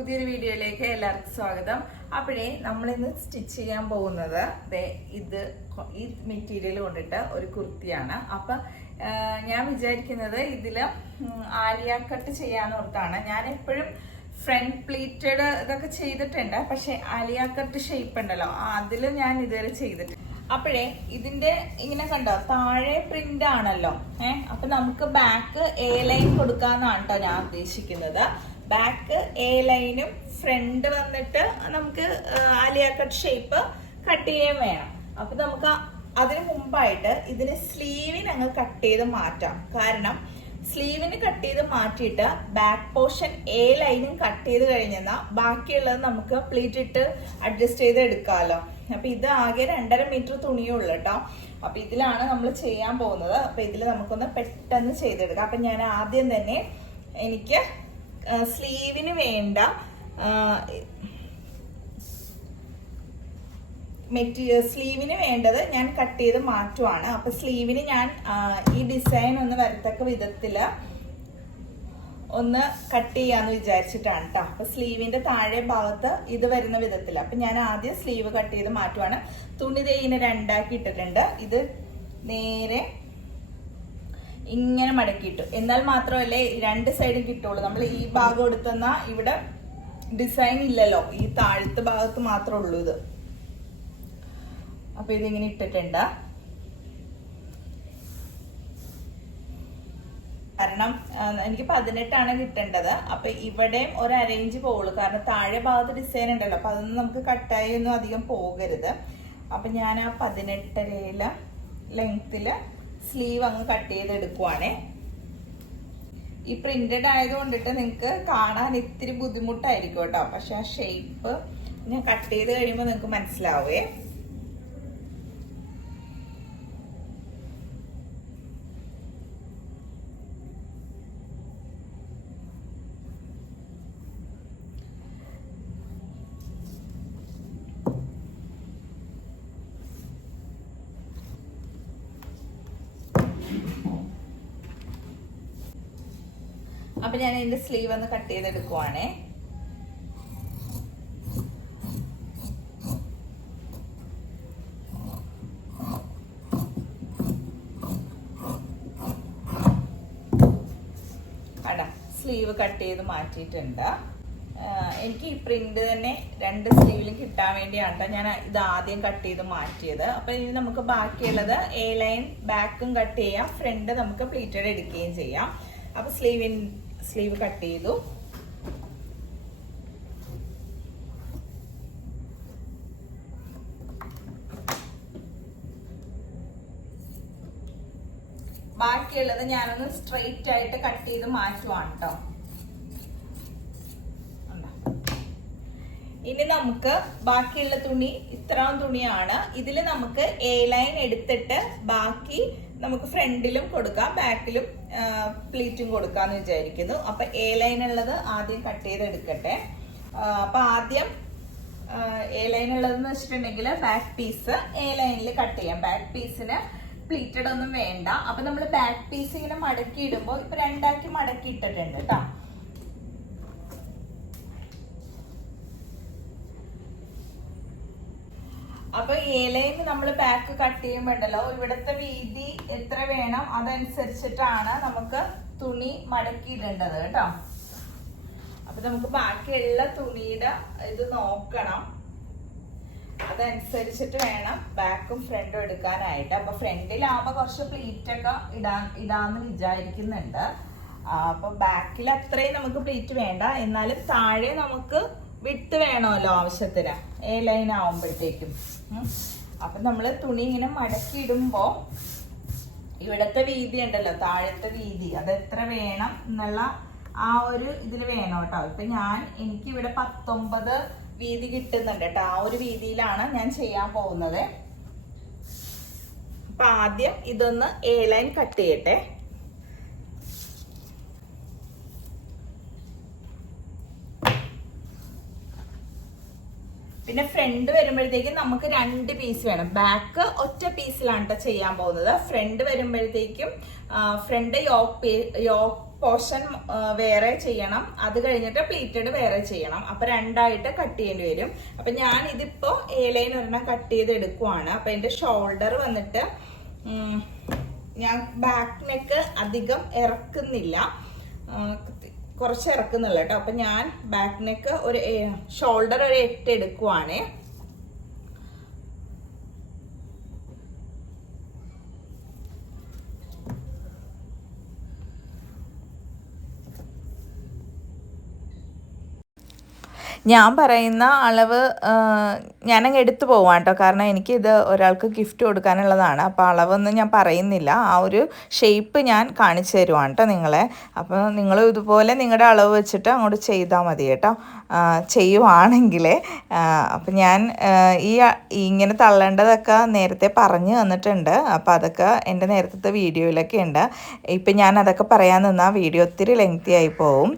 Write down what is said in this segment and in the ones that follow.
പുതിയൊരു വീഡിയോയിലേക്ക് എല്ലാവർക്കും സ്വാഗതം. അപ്പോഴേ നമ്മളിന്ന് സ്റ്റിച്ച് ചെയ്യാൻ പോകുന്നത് ഈ മെറ്റീരിയൽ കൊണ്ടിട്ട് ഒരു കുർത്തിയാണ്. അപ്പം ഞാൻ വിചാരിക്കുന്നത് ഇതിൽ ആലിയ കട്ട് ചെയ്യാന്ന് ഓർത്താണ്. ഞാൻ എപ്പോഴും ഫ്രണ്ട് പ്ലീറ്റഡ് ഇതൊക്കെ ചെയ്തിട്ടുണ്ട്, പക്ഷെ ആലിയ കട്ട് ഷേപ്പ് ഉണ്ടല്ലോ അതിൽ ഞാൻ ഇതുവരെ ചെയ്തിട്ടുണ്ട്. അപ്പോഴേ ഇതിന്റെ ഇങ്ങനെ കണ്ടോ താഴെ പ്രിന്റ് ആണല്ലോ. അപ്പൊ നമുക്ക് ബാക്ക് എ ലൈൻ കൊടുക്കാന്നാണ് കേട്ടോ ഞാൻ ഉദ്ദേശിക്കുന്നത്. ബാക്ക് എ ലൈനും ഫ്രണ്ട് വന്നിട്ട് നമുക്ക് ആലിയ കട്ട് ഷേപ്പ് കട്ട് ചെയ്യാൻ വേണം. അപ്പൊ നമുക്ക് അതിന് മുമ്പായിട്ട് ഇതിന് സ്ലീവിന് അങ്ങ് കട്ട് ചെയ്ത് മാറ്റാം. കാരണം സ്ലീവിന് കട്ട് ചെയ്ത് മാറ്റിയിട്ട് ബാക്ക് പോർഷൻ എ ലൈനും കട്ട് ചെയ്ത് കഴിഞ്ഞാൽ ബാക്കിയുള്ളത് നമുക്ക് പ്ലീറ്റ് ഇട്ട് അഡ്ജസ്റ്റ് ചെയ്ത് എടുക്കാമല്ലോ. അപ്പൊ ഇത് ആകെ 2.5 മീറ്റർ തുണിയേ ഉള്ളു കേട്ടോ. അപ്പൊ ഇതിലാണ് നമ്മൾ ചെയ്യാൻ പോകുന്നത്. അപ്പൊ ഇതിൽ നമുക്കൊന്ന് പെട്ടെന്ന് ചെയ്തെടുക്കാം. അപ്പൊ ഞാൻ ആദ്യം തന്നെ എനിക്ക് സ്ലീവിന് വേണ്ട സ്ലീവിന് വേണ്ടത് ഞാൻ കട്ട് ചെയ്ത് മാറ്റുവാണ്. അപ്പൊ സ്ലീവിന് ഞാൻ ഈ ഡിസൈൻ ഒന്ന് വരത്തക്ക വിധത്തില് ഒന്ന് കട്ട് ചെയ്യാന്ന് വിചാരിച്ചിട്ടാണ് കേട്ടോ. അപ്പൊ സ്ലീവിന്റെ താഴെ ഭാഗത്ത് ഇത് വരുന്ന വിധത്തിൽ. അപ്പൊ ഞാൻ ആദ്യം സ്ലീവ് കട്ട് ചെയ്ത് മാറ്റുവാണ്. തുണി ഇങ്ങനെ 2 ആക്കി ഇട്ടിട്ടുണ്ട്. ഇത് നേരെ ഇങ്ങനെ മടക്കിയിട്ടു. എന്നാൽ മാത്രമല്ലേ 2 സൈഡും കിട്ടുള്ളൂ. നമ്മൾ ഈ ഭാഗം എടുത്തുന്ന ഇവിടെ ഡിസൈൻ ഇല്ലല്ലോ, ഈ താഴത്തെ ഭാഗത്ത് മാത്രമേ ഉള്ളൂ ഇത്. അപ്പൊ ഇതിങ്ങനെ ഇട്ടിട്ടുണ്ട്. കാരണം എനിക്ക് 18 കിട്ടേണ്ടത്. അപ്പൊ ഇവിടെയും ഒരു അരയിഞ്ച് പോകുള്ളൂ. കാരണം താഴെ ഭാഗത്ത് ഡിസൈൻ ഉണ്ടല്ലോ, അപ്പൊ അതൊന്നും നമുക്ക് കട്ടായി ഒന്നും അധികം പോകരുത്. അപ്പൊ ഞാൻ ആ 18 ലെങ്ത്തില് സ്ലീവ് അങ്ങ് കട്ട് ചെയ്ത് എടുക്കുവാണേ. ഈ പ്രിന്റഡ് ആയതുകൊണ്ടിട്ട് നിങ്ങൾക്ക് കാണാൻ ഇത്തിരി ബുദ്ധിമുട്ടായിരിക്കും കേട്ടോ. പക്ഷെ ആ ഷേപ്പ് ഞാൻ കട്ട് ചെയ്ത് കഴിയുമ്പോൾ നിങ്ങൾക്ക് മനസ്സിലാവേ. അപ്പൊ ഞാൻ ഇതിന്റെ സ്ലീവ് ഒന്ന് കട്ട് ചെയ്തെടുക്കുവാണേ. സ്ലീവ് കട്ട് ചെയ്ത് മാറ്റിയിട്ടുണ്ട്. എനിക്ക് ഈ പ്രിന്റ് തന്നെ 2 സ്ലീവിലും കിട്ടാൻ വേണ്ടിയാണ് ഞാൻ ഇത് ആദ്യം കട്ട് ചെയ്ത് മാറ്റിയത്. അപ്പൊ ഇനി നമുക്ക് ബാക്കിയുള്ളത് എ ലൈൻ ബാക്കും കട്ട് ചെയ്യാം, ഫ്രണ്ട് നമുക്ക് പ്ലീറ്റഡ് എടുക്കുകയും ചെയ്യാം. അപ്പൊ സ്ലീവ് കട്ട് ചെയ്തു. ബാക്കിയുള്ളത് ഞാനൊന്ന് സ്ട്രെയിറ്റ് ആയിട്ട് കട്ട് ചെയ്ത് മാറ്റുവാണ് കേട്ടോ. ഇനി നമുക്ക് ബാക്കിയുള്ള തുണി ഇത്രയും തുണിയാണ്. ഇതിൽ നമുക്ക് എ ലൈൻ എടുത്തിട്ട് ബാക്കി നമുക്ക് ഫ്രണ്ടിലും കൊടുക്കാം, ബാക്കിലും പ്ലീറ്റും കൊടുക്കാന്ന് വിചാരിക്കുന്നു. അപ്പൊ എ ലൈൻ ഉള്ളത് ആദ്യം കട്ട് ചെയ്ത് എടുക്കട്ടെ. അപ്പൊ ആദ്യം എ ലൈൻ ഉള്ളതെന്ന് വെച്ചിട്ടുണ്ടെങ്കിൽ ബാക്ക് പീസ് എ ലൈനിൽ കട്ട് ചെയ്യാം. ബാക്ക് പീസിന് പ്ലീറ്റഡ് ഒന്നും വേണ്ട. അപ്പൊ നമ്മൾ ബാക്ക് പീസ് ഇങ്ങനെ മടക്കി ഇടുമ്പോൾ ഇപ്പൊ 2 ആക്കി മടക്കി ഇട്ടിട്ടുണ്ട് കേട്ടോ. അപ്പൊ എ ലൈൻ നമ്മൾ ബാക്ക് കട്ട് ചെയ്യുമ്പോ ഉണ്ടല്ലോ, ഇവിടുത്തെ വീതി എത്ര വേണം അതനുസരിച്ചിട്ടാണ് നമുക്ക് തുണി മടക്കി ഇടേണ്ടത് കേട്ടോ. അപ്പൊ നമുക്ക് ബാക്കിയുള്ള തുണിയുടെ ഇത് നോക്കണം, അതനുസരിച്ചിട്ട് വേണം ബാക്കും ഫ്രണ്ടും എടുക്കാനായിട്ട്. അപ്പൊ ഫ്രണ്ടിലാവുമ്പോ കുറച്ച് പ്ലീറ്റ് ഒക്കെ ഇടാന്ന് വിചാരിക്കുന്നുണ്ട്. അപ്പൊ ബാക്കിൽ അത്രയും നമുക്ക് പ്ലീറ്റ് വേണ്ട, എന്നാലും താഴെ നമുക്ക് വിട്ട് വേണമല്ലോ ആവശ്യത്തിന് എ ലൈൻ ആവുമ്പോഴത്തേക്കും. അപ്പൊ നമ്മള് തുണി ഇങ്ങനെ മടക്കി ഇടുമ്പോ ഇവിടത്തെ വീതി ഉണ്ടല്ലോ, താഴത്തെ വീതി അത് എത്ര വേണം എന്നുള്ള ആ ഒരു ഇതിൽ വേണം കേട്ടോ. ഇപ്പൊ എനിക്ക് ഇവിടെ 19 വീതി കിട്ടുന്നുണ്ട് കേട്ടോ. ആ ഒരു വീതിയിലാണ് ഞാൻ ചെയ്യാൻ പോകുന്നത്. അപ്പൊ ആദ്യം ഇതൊന്ന് എ ലൈൻ കട്ട് ചെയ്യട്ടെ. പിന്നെ ഫ്രണ്ട് വരുമ്പോഴത്തേക്കും നമുക്ക് 2 പീസ് വേണം. ബാക്ക് ഒറ്റ പീസിലാണ് ചെയ്യാൻ പോകുന്നത്. ഫ്രണ്ട് വരുമ്പോഴത്തേക്കും ഫ്രണ്ട് യോക്ക് പോർഷൻ വേറെ ചെയ്യണം, അത് കഴിഞ്ഞിട്ട് പ്ലീറ്റഡ് വേറെ ചെയ്യണം. അപ്പൊ രണ്ടായിട്ട് കട്ട് ചെയ്യേണ്ടി വരും. അപ്പൊ ഞാൻ ഇതിപ്പോ A-ലൈൻ ഒരെണ്ണം കട്ട് ചെയ്ത് എടുക്കുവാണ്. അപ്പൊ എന്റെ ഷോൾഡർ വന്നിട്ട് ഞാൻ ബാക്ക് നെക്ക് അധികം ഇറക്കുന്നില്ല, കുറച്ച് ഇറക്കുന്നില്ല കേട്ടോ. അപ്പൊ ഞാൻ ബാക്ക് നെക്ക് ഒരു ഷോൾഡർ ഒരു 8 എടുക്കുവാണ്. ഞാൻ പറയുന്ന അളവ് ഞാനങ്ങ് എടുത്തു പോവാം കേട്ടോ, കാരണം എനിക്കിത് ഒരാൾക്ക് ഗിഫ്റ്റ് കൊടുക്കാനുള്ളതാണ്. അപ്പോൾ അളവൊന്നും ഞാൻ പറയുന്നില്ല, ആ ഒരു ഷേപ്പ് ഞാൻ കാണിച്ചു തരുവാണ് കേട്ടോ നിങ്ങളെ. അപ്പോൾ നിങ്ങൾ ഇതുപോലെ നിങ്ങളുടെ അളവ് വെച്ചിട്ട് അങ്ങോട്ട് ചെയ്താൽ മതി കേട്ടോ, ചെയ്യുവാണെങ്കിൽ. അപ്പം ഞാൻ ഇങ്ങനെ തള്ളേണ്ടതൊക്കെ നേരത്തെ പറഞ്ഞു തന്നിട്ടുണ്ട്. അപ്പോൾ അതൊക്കെ എൻ്റെ നേരത്തെ വീഡിയോയിലൊക്കെ ഉണ്ട്. ഇപ്പം ഞാൻ അതൊക്കെ പറയാൻ നിന്നാൽ വീഡിയോ ഒത്തിരി ലെങ്തി ആയി പോവും.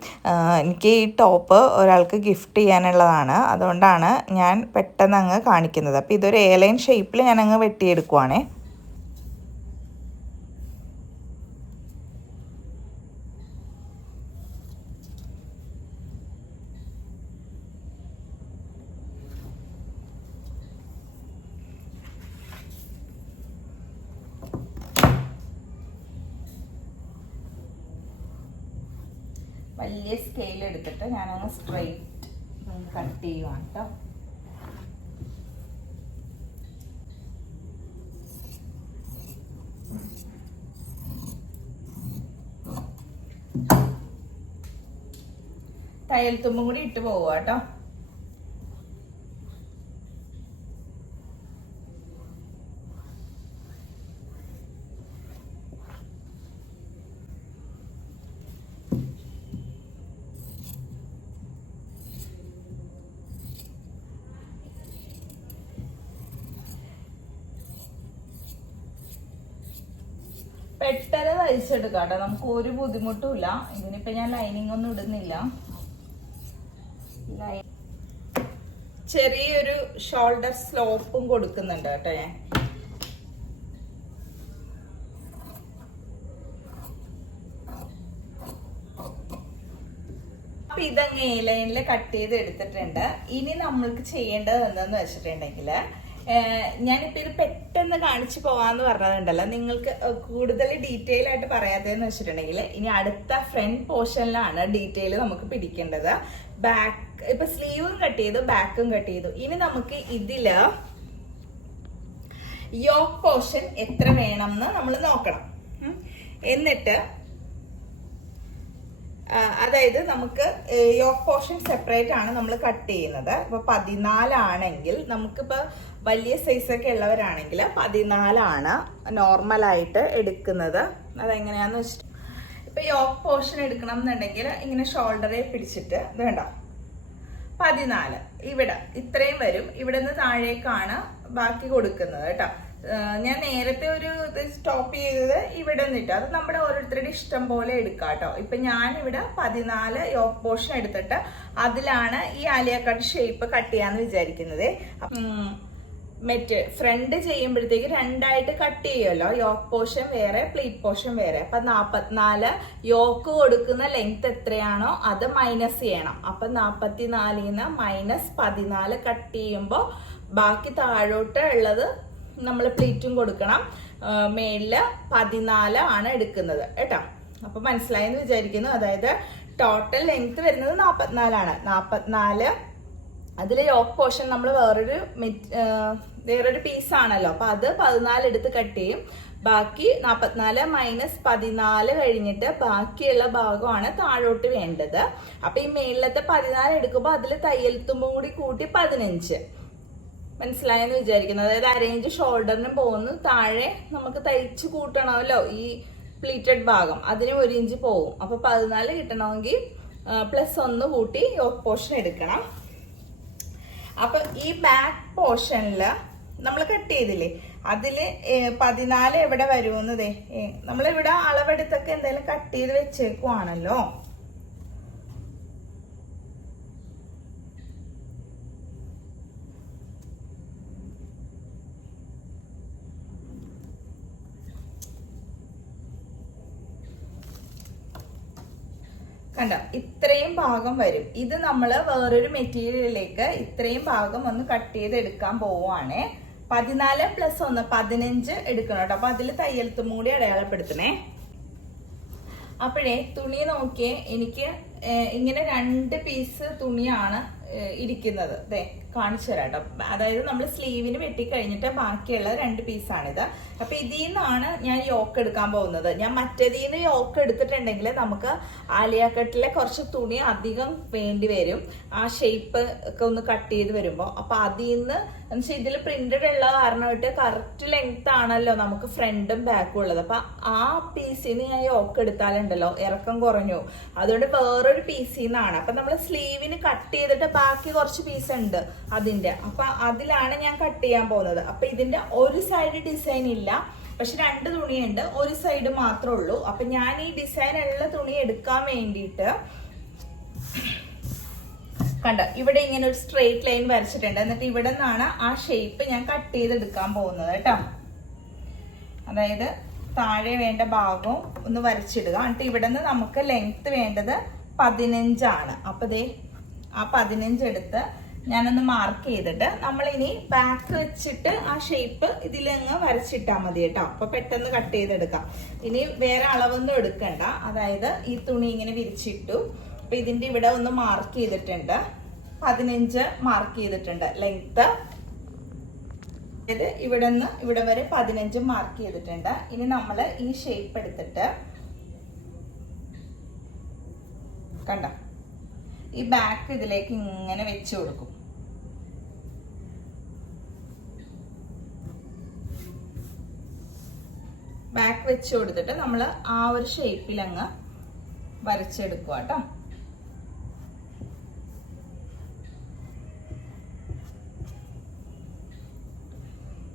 എനിക്ക് ഈ ടോപ്പ് ഒരാൾക്ക് ഗിഫ്റ്റ് ചെയ്യാനുള്ളതാണ്, അതുകൊണ്ടാണ് ഞാൻ പെട്ടെന്ന് അങ്ങ് കാണിക്കുന്നത്. അപ്പോൾ ഇതൊരു A-ലൈൻ ഷേപ്പിൽ ഞാൻ അങ്ങ് വെട്ടിയെടുക്കുവാണേ. വലിയ സ്കെയിൽ എടുത്തിട്ട് ഞാനങ്ങ് സ്ട്രെയിറ്റ് കട്ട് ചെയ്യുവാണ് കേട്ടോ. തയ്യൽ തുമ്പും കൂടി ഇട്ട് പോവുക കേട്ടോ. പെട്ടെന്ന് തയ്ച്ചെടുക്കാം കേട്ടോ, നമുക്ക് ഒരു ബുദ്ധിമുട്ടുമില്ല. ഇതിനിപ്പോ ഞാൻ ലൈനിങ് ഒന്നും ഇടുന്നില്ല. ചെറിയൊരു ഷോൾഡർ സ്ലോപ്പും കൊടുക്കുന്നുണ്ട് കേട്ടോ ഞാൻ. അപ്പൊ ഇതങ്ങ് A-ലൈനിൽ കട്ട് ചെയ്ത് എടുത്തിട്ടുണ്ട്. ഇനി നമ്മൾക്ക് ചെയ്യേണ്ടത് എന്താന്ന് വെച്ചിട്ടുണ്ടെങ്കിൽ, ഞാനിപ്പോൾ ഇത് പെട്ടെന്ന് കാണിച്ചു പോവാന്ന് പറഞ്ഞതുണ്ടല്ലോ, നിങ്ങൾക്ക് കൂടുതൽ ഡീറ്റെയിൽ ആയിട്ട് പറയാത്തതെന്ന് വെച്ചിട്ടുണ്ടെങ്കിൽ ഇനി അടുത്ത ഫ്രണ്ട് പോർഷനിലാണ് ഡീറ്റെയിൽ നമുക്ക് പിടിക്കേണ്ടത്. ബാക്ക് ഇപ്പൊ സ്ലീവും കട്ട് ചെയ്തു, ബാക്കും കട്ട് ചെയ്തു. ഇനി നമുക്ക് ഇതില് യോക്ക് പോർഷൻ എത്ര വേണം എന്ന് നമ്മൾ നോക്കണം. എന്നിട്ട് അതായത് നമുക്ക് യോക്ക് പോർഷൻ സെപ്പറേറ്റ് ആണ് നമ്മൾ കട്ട് ചെയ്യുന്നത്. ഇപ്പൊ 14 ആണെങ്കിൽ, നമുക്കിപ്പോ വലിയ സൈസൊക്കെ ഉള്ളവരാണെങ്കിൽ 14 നോർമലായിട്ട് എടുക്കുന്നത്. അതെങ്ങനെയാന്ന് വെച്ചിട്ട്, ഇപ്പൊ യോക്ക് പോർഷൻ എടുക്കണം എന്നുണ്ടെങ്കിൽ ഇങ്ങനെ ഷോൾഡറെ പിടിച്ചിട്ട് ഇത് കണ്ടോ 14 ഇവിടെ ഇത്രയും വരും. ഇവിടെ നിന്ന് താഴേക്കാണ് ബാക്കി കൊടുക്കുന്നത് കേട്ടോ. ഞാൻ നേരത്തെ ഒരു ഇത് സ്റ്റോപ്പ് ചെയ്തത് ഇവിടെ നിന്നിട്ട്, അത് നമ്മുടെ ഓരോരുത്തരുടെ ഇഷ്ടം പോലെ എടുക്കാം കേട്ടോ. ഇപ്പൊ ഞാൻ ഇവിടെ 14 യോക്ക് പോർഷൻ എടുത്തിട്ട് അതിലാണ് ഈ ആലിയ കട്ട് ഷേപ്പ് കട്ട് ചെയ്യാന്ന് വിചാരിക്കുന്നത്. മെറ്റ് ഫ്രണ്ട് ചെയ്യുമ്പോഴത്തേക്ക് രണ്ടായിട്ട് കട്ട് ചെയ്യുമല്ലോ, യോക്ക് പോർഷൻ വേറെ പ്ലീറ്റ് പോർഷൻ വേറെ. അപ്പൊ 44 യോക്ക് കൊടുക്കുന്ന ലെങ്ത് എത്രയാണോ അത് മൈനസ് ചെയ്യണം. അപ്പൊ 44-ന്ന് -14 കട്ട് ചെയ്യുമ്പോൾ ബാക്കി താഴോട്ട് ഉള്ളത് നമ്മൾ പ്ലീറ്റും കൊടുക്കണം. മേളില് 14 ആണ് എടുക്കുന്നത് കേട്ടോ. അപ്പൊ മനസ്സിലായെന്ന് വിചാരിക്കുന്നു. അതായത് ടോട്ടൽ ലെങ്ത് വരുന്നത് 44 44 അതിൽ യോക്ക് പോർഷൻ നമ്മൾ വേറൊരു പീസാണല്ലോ, അപ്പൊ അത് 14 എടുത്ത് കട്ട് ചെയ്യും. ബാക്കി 44 - 14 കഴിഞ്ഞിട്ട് ബാക്കിയുള്ള ഭാഗമാണ് താഴോട്ട് വേണ്ടത്. അപ്പൊ ഈ മേളിലത്തെ 14 എടുക്കുമ്പോൾ അതിൽ തയ്യൽ തുമ്പും കൂടി കൂട്ടി 15. മനസ്സിലായെന്ന് വിചാരിക്കുന്നത്. അതായത് അരയിഞ്ച് ഷോൾഡറിന് പോകുന്നു, താഴെ നമുക്ക് തയ്ച്ച് കൂട്ടണമല്ലോ ഈ പ്ലീറ്റഡ് ഭാഗം, അതിന് 1 ഇഞ്ച് പോകും. അപ്പൊ 14 കിട്ടണമെങ്കിൽ +1 കൂട്ടി യോക്ക് പോർഷൻ എടുക്കണം. അപ്പൊ ഈ ബാക്ക് പോർഷനിൽ നമ്മൾ കട്ട് ചെയ്തില്ലേ, അതില് 14 എവിടെ വരുമെന്നതേ നമ്മളിവിടെ അളവെടുത്തൊക്കെ എന്തായാലും കട്ട് ചെയ്ത് വെച്ചേക്കുവാണല്ലോ. കണ്ടോ, ഇത്രയും ഭാഗം വരും. ഇത് നമ്മൾ വേറൊരു മെറ്റീരിയലിലേക്ക് ഇത്രയും ഭാഗം ഒന്ന് കട്ട് ചെയ്ത് എടുക്കാൻ പോവുകയാണേ. 14 + 1 15 എടുക്കണം കേട്ടോ. അപ്പൊ അതിൽ തയ്യൽത്തും കൂടി അടയാളപ്പെടുത്തണേ. അപ്പോഴേ തുണി നോക്കിയേ, എനിക്ക് ഇങ്ങനെ 2 പീസ് തുണിയാണ് ഇരിക്കുന്നത്. ദേ കാണിച്ചു തരാം കേട്ടോ. അതായത് നമ്മൾ സ്ലീവിന് വെട്ടിക്കഴിഞ്ഞിട്ട് ബാക്കിയുള്ള 2 പീസാണിത്. അപ്പൊ ഇതിൽ നിന്നാണ് ഞാൻ യോക്ക് എടുക്കാൻ പോകുന്നത്. ഞാൻ മറ്റേതിൽ നിന്ന് യോക്ക് എടുത്തിട്ടുണ്ടെങ്കിൽ നമുക്ക് ആലിയ കട്ടിലെ കുറച്ച് തുണി അധികം വേണ്ടി വരും, ആ ഷേപ്പ് ഒക്കെ ഒന്ന് കട്ട് ചെയ്ത് വരുമ്പോൾ. അപ്പൊ അതിൽ നിന്ന് എന്നുവെച്ചാൽ ഇതിൽ പ്രിന്റഡ് ഉള്ള കാരണമായിട്ട് കറക്റ്റ് ലെങ്ത് ആണല്ലോ നമുക്ക് ഫ്രണ്ടും ബാക്കും ഉള്ളത്. അപ്പൊ ആ പീസിന് ഞാൻ യോക്ക് എടുത്താലുണ്ടല്ലോ ഇറക്കം കുറഞ്ഞു. അതുകൊണ്ട് വേറൊരു പീസിൽ നിന്നാണ്. അപ്പൊ നമ്മൾ സ്ലീവിന് കട്ട് ചെയ്തിട്ട് ബാക്കി കുറച്ച് പീസ് ഉണ്ട് അതിന്റെ. അപ്പൊ അതിലാണ് ഞാൻ കട്ട് ചെയ്യാൻ പോകുന്നത്. അപ്പൊ ഇതിന്റെ ഒരു സൈഡ് ഡിസൈൻ ഇല്ല, പക്ഷെ 2 തുണിയുണ്ട്, ഒരു സൈഡ് മാത്രമേ ഉള്ളൂ. അപ്പൊ ഞാൻ ഈ ഡിസൈൻ ഉള്ള തുണി എടുക്കാൻ വേണ്ടിയിട്ട് കണ്ട ഇവിടെ ഇങ്ങനെ ഒരു സ്ട്രെയിറ്റ് ലൈൻ വരച്ചിട്ടുണ്ട്. എന്നിട്ട് ഇവിടെ നിന്നാണ് ആ ഷേപ്പ് ഞാൻ കട്ട് ചെയ്തെടുക്കാൻ പോകുന്നത് കേട്ടോ. അതായത് താഴെ വേണ്ട ഭാഗവും ഒന്ന് വരച്ചിടുക. എന്നിട്ട് ഇവിടെ നിന്ന് നമുക്ക് ലെങ്ത് വേണ്ടത് 15 ആണ്. അപ്പൊ ദേ ആ 15 എടുത്ത് ഞാനൊന്ന് മാർക്ക് ചെയ്തിട്ട് നമ്മളിനി ബാക്ക് വെച്ചിട്ട് ആ ഷേപ്പ് ഇതിലങ്ങ് വരച്ചിട്ടാൽ മതി കേട്ടോ. അപ്പൊ പെട്ടെന്ന് കട്ട് ചെയ്തെടുക്കാം. ഇനി വേറെ അളവൊന്നും എടുക്കണ്ട. അതായത് ഈ തുണി ഇങ്ങനെ വിരിച്ചിട്ടു. അപ്പൊ ഇതിന്റെ ഇവിടെ ഒന്ന് മാർക്ക് ചെയ്തിട്ടുണ്ട്, 15 മാർക്ക് ചെയ്തിട്ടുണ്ട് ലെങ്ത്. ഇത് ഇവിടെ നിന്ന് ഇവിടെ വരെ 15 മാർക്ക് ചെയ്തിട്ടുണ്ട്. ഇനി നമ്മൾ ഈ ഷേപ്പ് എടുത്തിട്ട് കണ്ട ഈ ബാക്ക് ഇതിലേക്ക് ഇങ്ങനെ വെച്ച് കൊടുക്കും. ബാക്ക് വെച്ച് കൊടുത്തിട്ട് നമ്മൾ ആ ഒരു ഷേപ്പിൽ അങ്ങ് വരച്ചെടുക്കുക കേട്ടോ.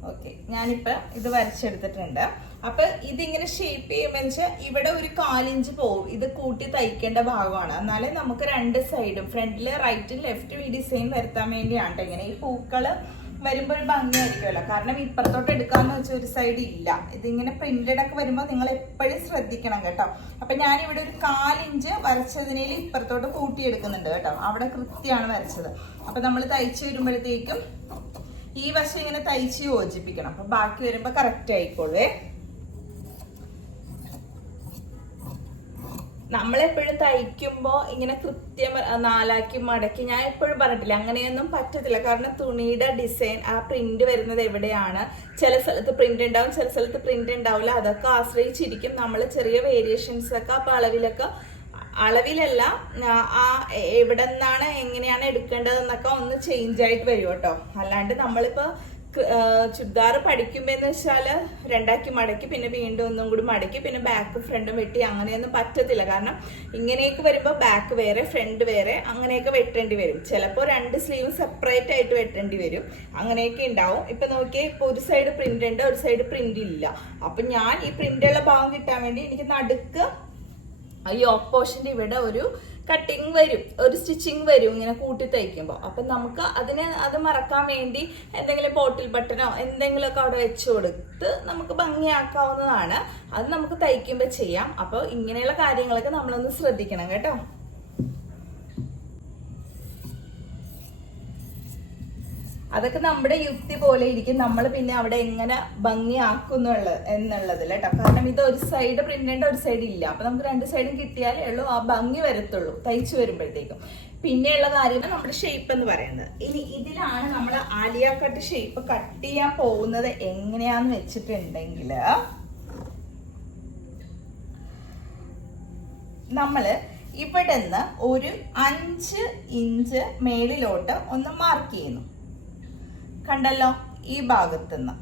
ഓക്കെ, ഞാനിപ്പോ ഇത് വരച്ചെടുത്തിട്ടുണ്ട്. അപ്പൊ ഇതിങ്ങനെ ഷേപ്പ് ചെയ്യുമ്പോൾ വെച്ചാൽ ഇവിടെ ഒരു 1/4 ഇഞ്ച് പോവും. ഇത് കൂട്ടി തയ്ക്കേണ്ട ഭാഗമാണ്. എന്നാലേ നമുക്ക് 2 സൈഡും ഫ്രണ്ടില് റൈറ്റും ലെഫ്റ്റും ഈ ഡിസൈൻ വരുത്താൻ വേണ്ടിയാണ് ഇങ്ങനെ. ഈ പൂക്കള് വരുമ്പോൾ ഒരു ഭംഗിയായിരിക്കുമല്ലോ. കാരണം ഇപ്പുറത്തോട്ട് എടുക്കാന്ന് വെച്ചാൽ ഒരു സൈഡ് ഇല്ല. ഇതിങ്ങനെ പ്രിന്റഡ് ഒക്കെ വരുമ്പോൾ നിങ്ങൾ എപ്പോഴും ശ്രദ്ധിക്കണം കേട്ടോ. അപ്പൊ ഞാനിവിടെ ഒരു 1/4 ഇഞ്ച് വരച്ചതിനേൽ ഇപ്പുറത്തോട്ട് കൂട്ടിയെടുക്കുന്നുണ്ട് കേട്ടോ. അവിടെ കൃത്യമാണ് വരച്ചത്. അപ്പൊ നമ്മൾ തയ്ച്ചു വരുമ്പോഴത്തേക്കും ഈ വശം ഇങ്ങനെ തയ്ച്ച് യോജിപ്പിക്കണം. അപ്പൊ ബാക്കി വരുമ്പോ കറക്റ്റ് ആയിക്കോളേ. നമ്മളെപ്പോഴും തയ്ക്കുമ്പോ ഇങ്ങനെ കൃത്യം 4 ആക്കി മടക്കി, ഞാൻ എപ്പോഴും പറഞ്ഞിട്ടില്ല, അങ്ങനെയൊന്നും പറ്റത്തില്ല. കാരണം തുണിയുടെ ഡിസൈൻ, ആ പ്രിന്റ് വരുന്നത് എവിടെയാണ്, ചില സ്ഥലത്ത് പ്രിന്റ് ഉണ്ടാവും, ചില സ്ഥലത്ത് പ്രിന്റ് ഉണ്ടാവില്ല. അതൊക്കെ ആശ്രയിച്ചിരിക്കും. നമ്മൾ ചെറിയ വേരിയേഷൻസ് ഒക്കെ അപ്പൊ അളവിലല്ല, ആ എവിടെ നിന്നാണ് എങ്ങനെയാണ് എടുക്കേണ്ടതെന്നൊക്കെ ഒന്ന് ചേഞ്ച് ആയിട്ട് വരും കേട്ടോ. അല്ലാണ്ട് നമ്മളിപ്പോ ചുരിദാർ പഠിക്കുമ്പോന്ന് വെച്ചാല് 2 ആക്കി മടക്കി പിന്നെ വീണ്ടും ഒന്നും കൂടി മടക്കി പിന്നെ ബാക്ക് ഫ്രണ്ടും വെട്ടി അങ്ങനെയൊന്നും പറ്റത്തില്ല. കാരണം ഇങ്ങനെയൊക്കെ വരുമ്പോൾ ബാക്ക് വേറെ ഫ്രണ്ട് വേറെ അങ്ങനെയൊക്കെ വെട്ടേണ്ടി വരും. ചിലപ്പോൾ 2 സ്ലീവ് സെപ്പറേറ്റ് ആയിട്ട് വെട്ടേണ്ടി വരും. അങ്ങനെയൊക്കെ ഉണ്ടാവും. ഇപ്പൊ നോക്കിയേ, ഇപ്പൊ ഒരു സൈഡ് പ്രിന്റ് ഉണ്ട്, ഒരു സൈഡ് പ്രിന്റ് ഇല്ല. അപ്പൊ ഞാൻ ഈ പ്രിന്റുള്ള ഭാഗം കിട്ടാൻ വേണ്ടി എനിക്ക് നടുക്ക് ഈ ഓപ്പോസിന്റെ ഇവിടെ ഒരു കട്ടിങ് വരും, ഒരു സ്റ്റിച്ചിങ് വരും ഇങ്ങനെ കൂട്ടി തയ്ക്കുമ്പോൾ. അപ്പൊ നമുക്ക് അത് മറക്കാൻ വേണ്ടി എന്തെങ്കിലും ബോട്ടിൽ ബട്ടനോ എന്തെങ്കിലുമൊക്കെ അവിടെ വെച്ച് കൊടുത്ത് നമുക്ക് ഭംഗിയാക്കാവുന്നതാണ്. അത് നമുക്ക് തയ്ക്കുമ്പോൾ ചെയ്യാം. അപ്പോൾ ഇങ്ങനെയുള്ള കാര്യങ്ങളൊക്കെ നമ്മളൊന്ന് ശ്രദ്ധിക്കണം കേട്ടോ. അതൊക്കെ നമ്മുടെ യുക്തി പോലെ ഇരിക്കും. നമ്മൾ പിന്നെ അവിടെ എങ്ങനെ എന്നുള്ളത് കേട്ടോ. കാരണം ഇത് ഒരു സൈഡ് പ്രിന്റ് ഉണ്ട്, ഒരു സൈഡ് ഇല്ല. അപ്പൊ നമുക്ക് 2 സൈഡും കിട്ടിയാലേ ഉള്ളൂ ആ ഭംഗി വരത്തുള്ളൂ തയ്ച്ചു വരുമ്പോഴത്തേക്കും. പിന്നെയുള്ള കാര്യമാണ് നമ്മുടെ ഷേപ്പ് എന്ന് പറയുന്നത്. ഇനി ഇതിലാണ് നമ്മൾ ആലിയ കട്ട് ഷേപ്പ് കട്ട് ചെയ്യാൻ പോകുന്നത്. എങ്ങനെയാന്ന് വെച്ചിട്ടുണ്ടെങ്കിൽ നമ്മള് ഇവിടെ നിന്ന് ഒരു 5 ഇഞ്ച് മേളിലോട്ട് ഒന്ന് മാർക്ക് ചെയ്യുന്നു. കണ്ടല്ലോ, ഈ ഭാഗത്തുനിന്ന്.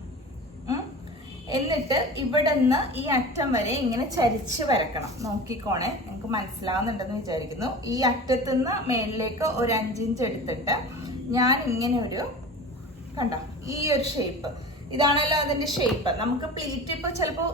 എന്നിട്ട് ഇവിടെ നിന്ന് ഈ അറ്റം വരെ ഇങ്ങനെ ചരിച്ച് വരക്കണം. നോക്കിക്കോണേ, നിങ്ങൾക്ക് മനസ്സിലാവുന്നുണ്ടെന്ന് വിചാരിക്കുന്നു. ഈ അറ്റത്തുനിന്ന് മേളിലേക്ക് ഒരു 5 ഇഞ്ച് എടുത്തിട്ട് ഞാൻ ഇങ്ങനെ ഒരു കണ്ടോ ഈ ഒരു ഷേപ്പ്, ഇതാണല്ലോ അതിന്റെ ഷേപ്പ്. നമുക്ക് പ്ലീറ്റ് ഇപ്പൊ ചിലപ്പോ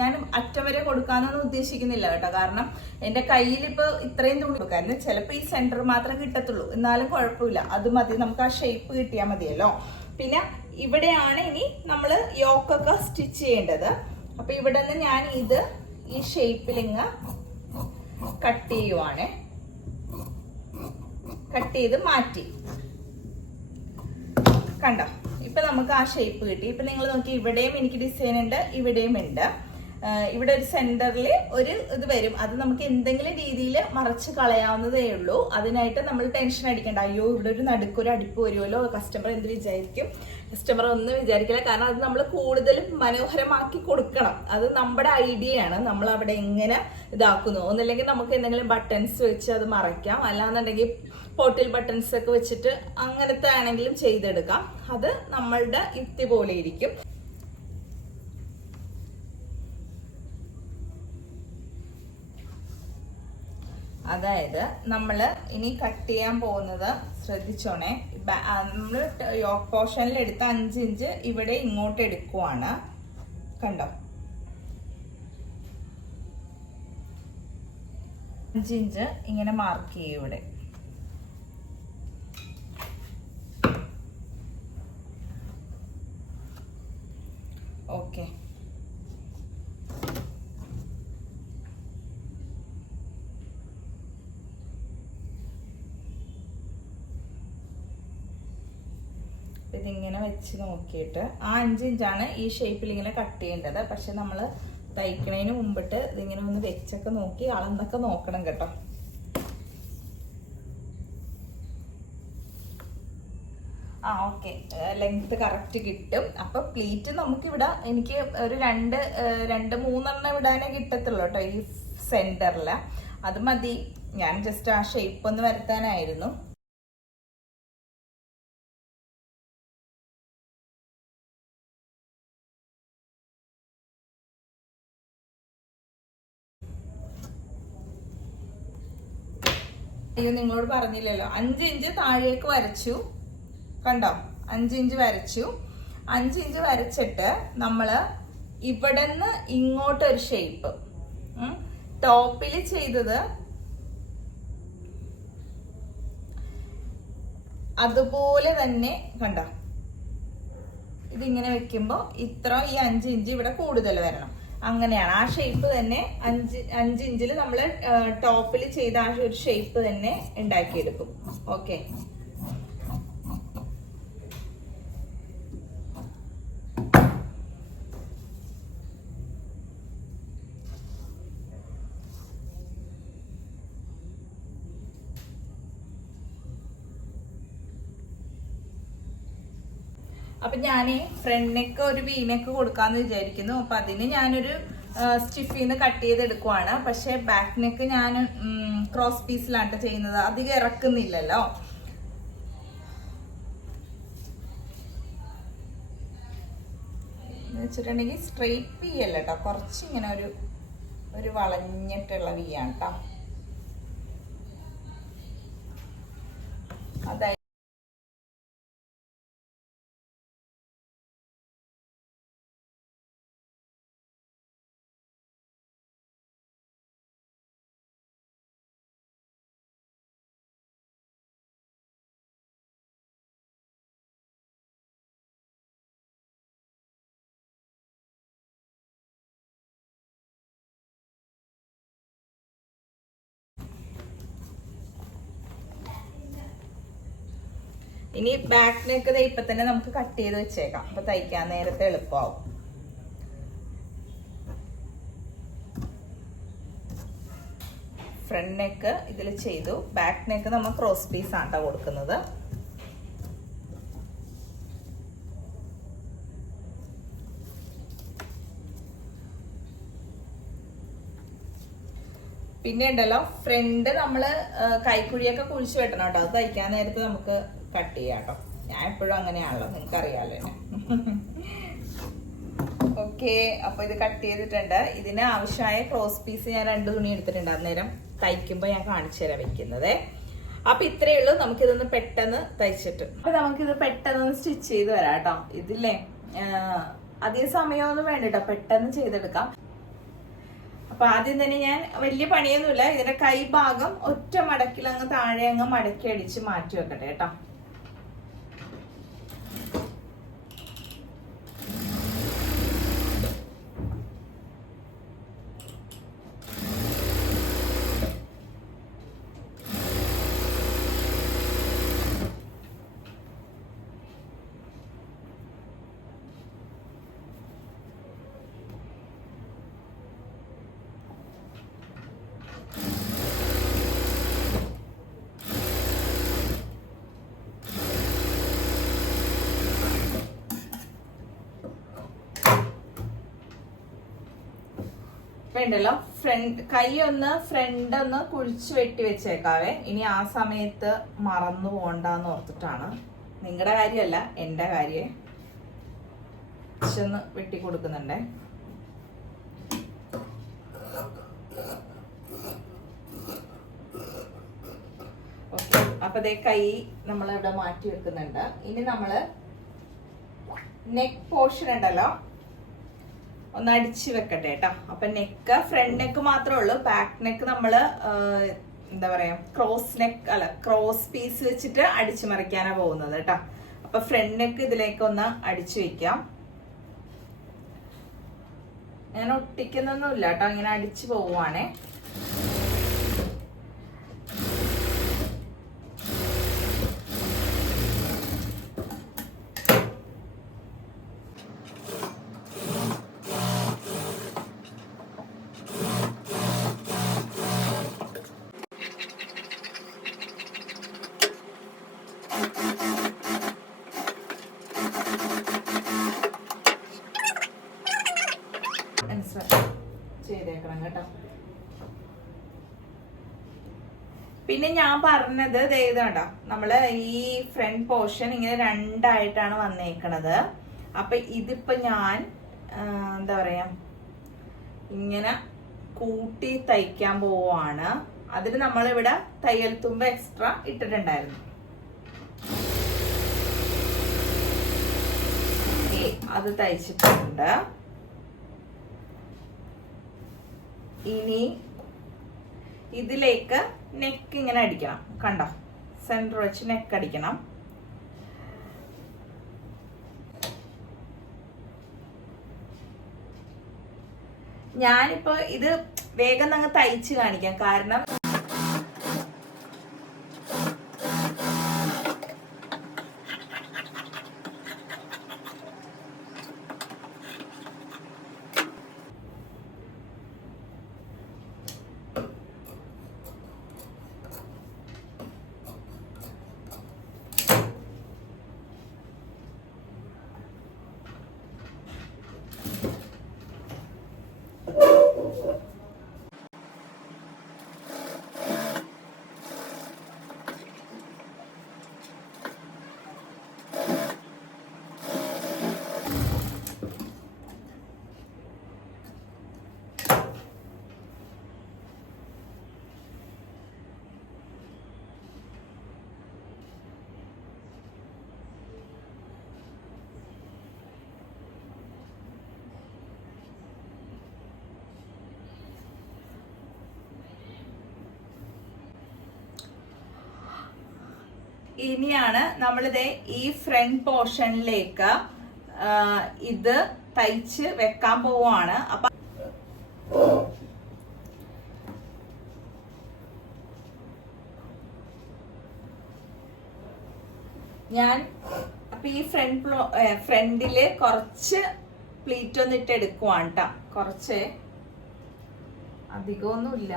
ഞാൻ അറ്റം വരെ കൊടുക്കാനൊന്നും ഉദ്ദേശിക്കുന്നില്ല കേട്ടോ. കാരണം എന്റെ കയ്യിൽ ഇപ്പൊ ഇത്രയും തുണി കൊടുക്കായിരുന്നു. ചിലപ്പോ ഈ സെന്റർ മാത്രം കിട്ടത്തുള്ളൂ, എന്നാലും കുഴപ്പമില്ല, അത് മതി. നമുക്ക് ആ ഷേപ്പ് കിട്ടിയാൽ മതിയല്ലോ. പിന്നെ ഇവിടെയാണ് ഇനി നമ്മൾ യോക്കൊക്കെ സ്റ്റിച്ച് ചെയ്യേണ്ടത്. അപ്പൊ ഇവിടെ നിന്ന് ഞാൻ ഈ ഷേപ്പിലിങ്ങ് കട്ട് ചെയ്യുവാണ്. കട്ട് ചെയ്ത് മാറ്റി. കണ്ടോ, ഇപ്പൊ നമുക്ക് ആ ഷേപ്പ് കിട്ടി. ഇപ്പൊ നിങ്ങൾ നോക്കി, ഇവിടെയും എനിക്ക് ഡിസൈൻ ഉണ്ട്, ഇവിടെയും ഉണ്ട്. ഇവിടെ ഒരു സെന്ററിൽ ഒരു ഇത് വരും. അത് നമുക്ക് എന്തെങ്കിലും രീതിയിൽ മറച്ച് കളയാവുന്നതേ ഉള്ളൂ. അതിനായിട്ട് നമ്മൾ ടെൻഷൻ അടിക്കണ്ട. അയ്യോ, ഇവിടെ ഒരു നടുക്കൊരു അടിപ്പ് വരുമല്ലോ, കസ്റ്റമർ എന്ത് വിചാരിക്കും. കസ്റ്റമർ ഒന്നും വിചാരിക്കില്ല. കാരണം അത് നമ്മൾ കൂടുതൽ മനോഹരമാക്കി കൊടുക്കണം. അത് നമ്മുടെ ഐഡിയയാണ്. നമ്മൾ അവിടെ എങ്ങനെ ഇതാക്കുന്നു. ഒന്നില്ലെങ്കിൽ നമുക്ക് എന്തെങ്കിലും ബട്ടൺസ് വെച്ച് അത് മറയ്ക്കാം. അല്ലാന്നുണ്ടെങ്കിൽ പോട്ടിൽ ബട്ടൺസ് ഒക്കെ വെച്ചിട്ട് അങ്ങനത്തെ ആണെങ്കിലും ചെയ്തെടുക്കാം. അത് നമ്മളുടെ യുക്തി പോലെ ഇരിക്കും. അതായത് നമ്മൾ ഇനി കട്ട് ചെയ്യാൻ പോകുന്നത് ശ്രദ്ധിച്ചോണേ. നമ്മൾ യോക്ക് പോർഷനിൽ എടുത്ത 5 ഇഞ്ച് ഇവിടെ ഇങ്ങോട്ട് എടുക്കുവാണ്. കണ്ടോ, 5 ഇഞ്ച് ഇങ്ങനെ മാർക്ക് ചെയ്യും ഇവിടെ. ഓക്കെ, ഇതിങ്ങനെ വെച്ച് നോക്കിയിട്ട് ആ 5 ഇഞ്ചാണ് ഈ ഷേപ്പിൽ ഇങ്ങനെ കട്ട് ചെയ്യേണ്ടത്. പക്ഷെ നമ്മൾ തയ്ക്കണതിന് മുമ്പിട്ട് ഇതിങ്ങനെ ഒന്ന് വെച്ചൊക്കെ നോക്കി അളന്നൊക്കെ നോക്കണം കേട്ടോ. ഓക്കെ, ലെങ്ത് കറക്റ്റ് കിട്ടും. അപ്പൊ പ്ലീറ്റ് നമുക്കിവിടെ എനിക്ക് ഒരു 2-3 ഇടാനേ കിട്ടത്തുള്ളൂ കേട്ടോ ഈ സെന്ററില്. അത് മതി. ഞാൻ ജസ്റ്റ് ആ ഷേപ്പ് ഒന്ന് വരുത്താനായിരുന്നു. അയ്യോ, നിങ്ങളോട് പറഞ്ഞില്ലല്ലോ, 5 ഇഞ്ച് താഴേക്ക് വരച്ചു. കണ്ടോ, 5 ഇഞ്ച് വരച്ചു. 5 ഇഞ്ച് വരച്ചിട്ട് നമ്മള് ഇവിടെ നിന്ന് ഇങ്ങോട്ടൊരു ഷേപ്പ് ടോപ്പിൽ ചെയ്തത് അതുപോലെ തന്നെ. കണ്ടോ, ഇതിങ്ങനെ വെക്കുമ്പോ ഇത്ര ഈ 5 ഇഞ്ച് ഇവിടെ കൂടുതൽ വരണം. അങ്ങനെയാണ് ആ ഷേപ്പ് തന്നെ 5 ഇഞ്ചിൽ നമ്മൾ ടോപ്പിൽ ചെയ്ത ആ ഒരു ഷേപ്പ് തന്നെ ഉണ്ടാക്കിയെടുക്കും. ഓക്കെ, അപ്പൊ ഞാന് ഫ്രണ്ട് നെക്ക് ഒരു വി നെക്ക് കൊടുക്കാന്ന് വിചാരിക്കുന്നു. അപ്പൊ അതിന് ഞാനൊരു സ്റ്റിഫിന്ന് കട്ട് ചെയ്തെടുക്കുവാണ്. പക്ഷെ ബാക്ക് നെക്ക് ഞാൻ ക്രോസ് പീസിലാണ് ചെയ്യുന്നത്. അധികം ഇറക്കുന്നില്ലല്ലോ. വെച്ചിട്ടുണ്ടെങ്കിൽ സ്ട്രെയിറ്റ് വി അല്ല കേട്ടോ, കുറച്ചിങ്ങനെ ഒരു വളഞ്ഞിട്ടുള്ള വി ആണ് കേട്ടോ. അതായത് ഇനി ബാക്ക് നെക്ക് ഇപ്പൊ തന്നെ നമുക്ക് കട്ട് ചെയ്ത് വെച്ചേക്കാം. അപ്പൊ തയ്ക്കാൻ നേരത്തെ എളുപ്പമാവും. ഫ്രണ്ട് നെക്ക് ഇതിൽ ചെയ്തു. ബാക്ക് നെക്ക് നമ്മൾ ക്രോസ് പീസ് ആട്ടോ കൊടുക്കുന്നത്. പിന്നെ ഉണ്ടല്ലോ, ഫ്രണ്ട് നമ്മള് കൈക്കുഴിയൊക്കെ കുഴിച്ചു വെട്ടണം കേട്ടോ. അത് തയ്ക്കാൻ നേരത്ത് നമുക്ക് കട്ട് ചെയ്യാം കേട്ടോ. ഞാൻ എപ്പോഴും അങ്ങനെയാണല്ലോ, നിങ്ങൾക്ക് അറിയാലോ എന്നെ. ഓക്കെ, അപ്പൊ ഇത് കട്ട് ചെയ്തിട്ടുണ്ട്. ഇതിന് ആവശ്യമായ ക്രോസ് പീസ് ഞാൻ 2 തുണി എടുത്തിട്ടുണ്ട്. അന്നേരം തയ്ക്കുമ്പോ ഞാൻ കാണിച്ചു തരാം വെക്കുന്നത്. അപ്പൊ ഇത്രയേ ഉള്ളൂ. നമുക്കിതൊന്ന് പെട്ടെന്ന് തയ്ച്ചിട്ട് നമുക്കിത് പെട്ടെന്ന് സ്റ്റിച്ച് ചെയ്ത് വരാം കേട്ടോ. ഇതില്ലേ അധികം സമയമൊന്നും വേണ്ട കേട്ടോ, പെട്ടെന്ന് ചെയ്തെടുക്കാം. അപ്പൊ ആദ്യം തന്നെ ഞാൻ വലിയ പണിയൊന്നുമില്ല. ഇതിന്റെ കൈ ഭാഗം ഒറ്റ മടക്കിൽ അങ്ങ് താഴെ അങ്ങ് മടക്കി അടിച്ച് മാറ്റി വെക്കട്ടെ കേട്ടോ. ആദ്യമേ ഉണ്ടല്ലോ കൈ ഫ്രണ്ട് ഒന്ന് കുഴിച്ച് വെട്ടി വെച്ചേക്കാവേ. ഇനി ആ സമയത്ത് മറന്നു പോകണ്ടെന്ന് ഓർത്തിട്ടാണ്. നിങ്ങളുടെ കാര്യമല്ല, എൻ്റെ കാര്യം. ഒന്ന് വെട്ടി കൊടുക്കുന്നുണ്ടേ. ഓക്കെ, അപ്പൊ ദേ കൈ നമ്മളിവിടെ മാറ്റി വെക്കുന്നുണ്ട്. ഇനി നമ്മള് നെക്ക് പോർഷൻ ഉണ്ടല്ലോ ഒന്ന് അടിച്ചു വെക്കട്ടെ കേട്ടോ. അപ്പൊ നെക്ക് ഫ്രണ്ട് നെക്ക് മാത്രമേ ഉള്ളൂ. ബാക്ക് നെക്ക് നമ്മള് എന്താ പറയാ ക്രോസ് പീസ് വെച്ചിട്ട് അടിച്ചു മറിക്കാനാ പോകുന്നത് കേട്ടോ. അപ്പൊ ഫ്രണ്ട് നെക്ക് ഇതിലേക്ക് ഒന്ന് അടിച്ചു വെക്കാം. ഞാൻ ഒട്ടിക്കുന്നൊന്നുമില്ല കേട്ടോ, ഇങ്ങനെ അടിച്ചു പോവുകയാണേ. ചെയ്തേക്കണം കേട്ടോ. പിന്നെ ഞാൻ പറഞ്ഞത് ഇതാണ്ടോ, നമ്മള് ഈ ഫ്രണ്ട് പോർഷൻ ഇങ്ങനെ രണ്ടായിട്ടാണ് വന്നേക്കണത്. അപ്പൊ ഇതിപ്പോ ഞാൻ എന്താ പറയാ ഇങ്ങനെ കൂട്ടി തയ്ക്കാൻ പോവാണ്. അതിന് നമ്മളിവിടെ തയ്യൽ തുമ്പ് എക്സ്ട്രാ ഇട്ടിട്ടുണ്ടായിരുന്നു. അത് തയ്ച്ചിട്ടുണ്ട്. ഇനി ഇതിലേക്ക് നെക്ക് ഇങ്ങനെ അടിക്കണം. കണ്ടോ, സെന്റർ വെച്ച് നെക്ക് അടിക്കണം. ഞാനിപ്പോ ഇത് വേഗം അങ്ങ് തയ്ച്ച് കാണിക്കാം. കാരണം ഇനിയാണ് നമ്മളിത് ഈ ഫ്രണ്ട് പോർഷനിലേക്ക് ഇത് തയ്ച്ച് വെക്കാൻ പോവാണ്. അപ്പൊ ഞാൻ ഈ ഫ്രണ്ടില് കുറച്ച് പ്ലീറ്റ് ഒന്നിട്ട് എടുക്കുവാണ് കേട്ടോ. കുറച്ച് അധികമൊന്നുമില്ല.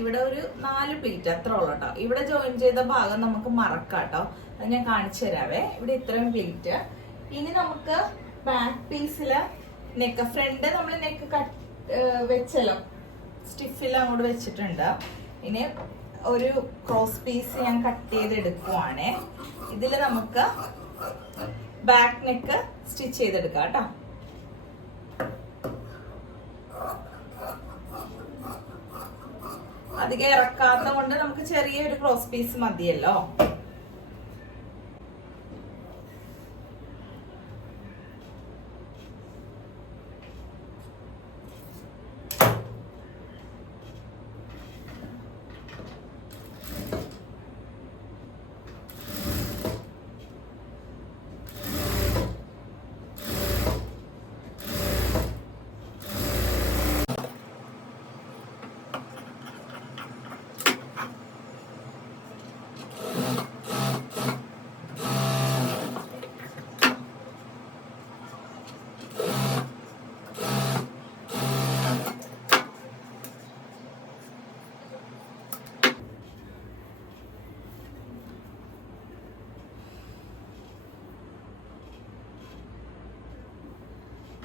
ഇവിടെ ഒരു 4 പ്ലീറ്റ് അത്ര ഉള്ളു കേട്ടോ. ഇവിടെ ജോയിൻ ചെയ്ത ഭാഗം നമുക്ക് മറക്കാട്ടോ. അത് ഞാൻ കാണിച്ചു തരാവേ. ഇവിടെ ഇത്രയും പ്ലീറ്റ്. ഇനി നമുക്ക് ബാക്ക് പീസില് നെക്ക് ഫ്രണ്ട് നമ്മൾ നെക്ക് കട്ട് വെച്ചല്ലോ, സ്റ്റിഫിൽ അങ്ങോട്ട് വെച്ചിട്ടുണ്ട്. ഇനി ഒരു ക്രോസ് പീസ് ഞാൻ കട്ട് ചെയ്തെടുക്കുവാണ്. ഇതിൽ നമുക്ക് ബാക്ക് നെക്ക് സ്റ്റിച്ച് ചെയ്തെടുക്കാം കേട്ടോ. അധികം ഇറക്കാത്ത കൊണ്ട് നമുക്ക് ചെറിയൊരു ക്രോസ് പീസ് മതിയല്ലോ.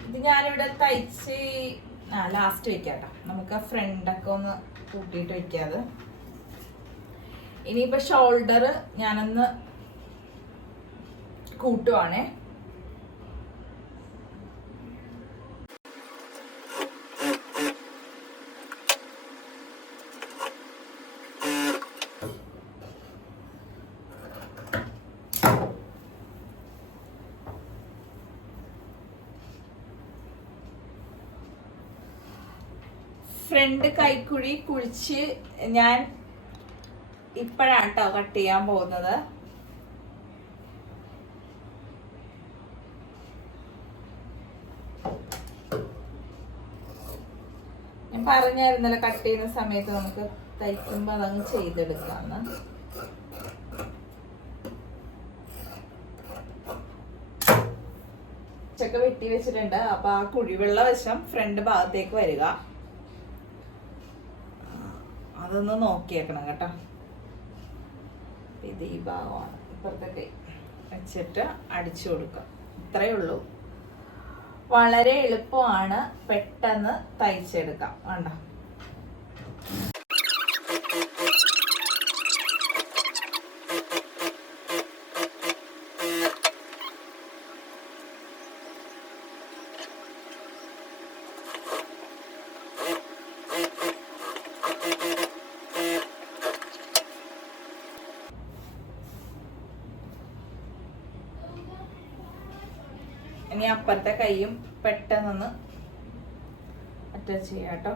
ഇത് ഞാനിവിടെ തയ്ച്ച് ലാസ്റ്റ് വെക്കാട്ടോ. നമുക്ക് ഫ്രണ്ടൊക്കെ ഒന്ന് കൂട്ടിയിട്ട് വെക്കാതെ. ഇനിയിപ്പോ ഷോൾഡർ ഞാനൊന്ന് കൂട്ടുവാണേ. ഫ്രണ്ട് കൈക്കുഴി കുഴിച്ച് ഞാൻ ഇപ്പോഴാണ് കേട്ടോ കട്ട് ചെയ്യാൻ പോകുന്നത്. ഞാൻ പറഞ്ഞായിരുന്നല്ലോ കട്ട് ചെയ്യുന്ന സമയത്ത് നമുക്ക് തയ്ക്കുമ്പോ അതങ്ങ് ചെയ്തെടുക്കാന്ന്. ഉച്ചക്ക് വെട്ടി വെച്ചിട്ടുണ്ട്. അപ്പൊ ആ കുഴിവെള്ള വശം ഫ്രണ്ട് ഭാഗത്തേക്ക് വരിക. അതൊന്ന് നോക്കിയേക്കണം കേട്ടോ. ഇത് ഈ ഭാഗമാണ്. ഇപ്പുറത്തെ കൈ വെച്ചിട്ട് അടിച്ചു കൊടുക്കാം. ഇത്രയേ ഉള്ളൂ. വളരെ എളുപ്പമാണ്, പെട്ടെന്ന് തയ്ച്ചെടുക്കാം. വേണ്ട ഇനി അപ്പുറത്തെ കൈയും പെട്ടെന്നൊന്ന് അറ്റാച്ച് ചെയ്യാം കേട്ടോ.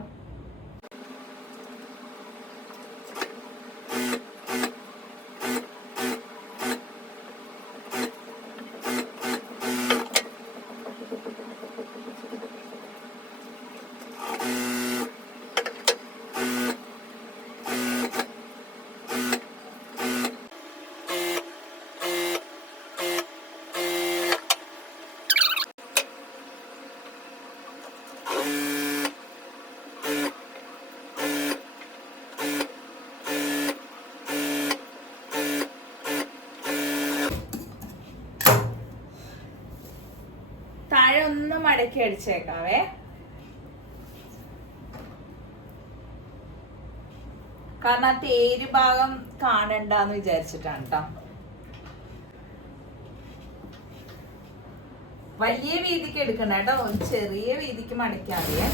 താഴെ ഒന്ന് മടക്കി അടിച്ചേക്കാവേ. കാരണം ആ തേര് ഭാഗം കാണണ്ടെന്ന് വിചാരിച്ചിട്ടാണ് കേട്ടോ. വലിയ വീതിക്ക് എടുക്കണ്ട കേട്ടോ, ചെറിയ വീതിക്ക് മടക്കാതെ.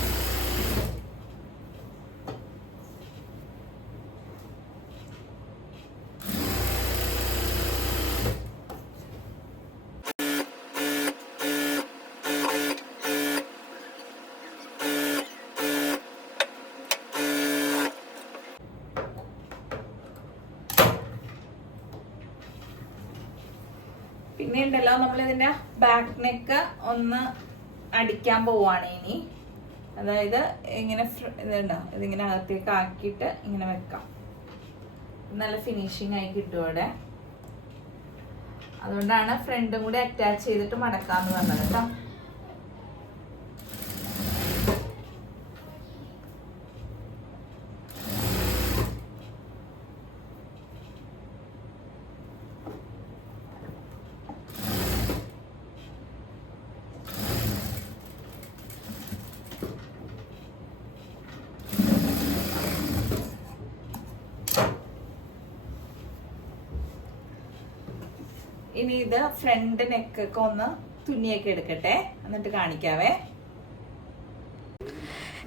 പിന്നെ ഉണ്ടല്ലോ നമ്മൾ ഇതിന്റെ ബാക്ക് നെക്ക് ഒന്ന് അടിക്കാൻ പോവാണ് ഇനി. അതായത് ഇങ്ങനെ ഇതുണ്ടോ, ഇതിങ്ങനെ അകത്തേക്ക് ആക്കിയിട്ട് ഇങ്ങനെ വെക്കാം. നല്ല ഫിനിഷിങ് ആയി കിട്ടും അവിടെ. അതുകൊണ്ടാണ് ഫ്രണ്ടും കൂടി അറ്റാച്ച് ചെയ്തിട്ട് മടക്കാന്ന് പറഞ്ഞത് കേട്ടോ. ഇനി ഇത് ഫ്രണ്ട് നെക്കൊക്കെ ഒന്ന് തുന്നിയൊക്കെ എടുക്കട്ടെ, എന്നിട്ട് കാണിക്കാവേ.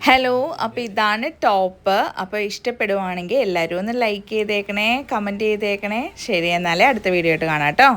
ഹലോ, അപ്പോൾ ഇതാണ് ടോപ്പ്. അപ്പോൾ ഇഷ്ടപ്പെടുവാണെങ്കിൽ എല്ലാവരും ഒന്ന് ലൈക്ക് ചെയ്തേക്കണേ, കമൻറ്റ് ചെയ്തേക്കണേ. ശരി, എന്നാലേ അടുത്ത വീഡിയോ ആയിട്ട് കാണാം കേട്ടോ.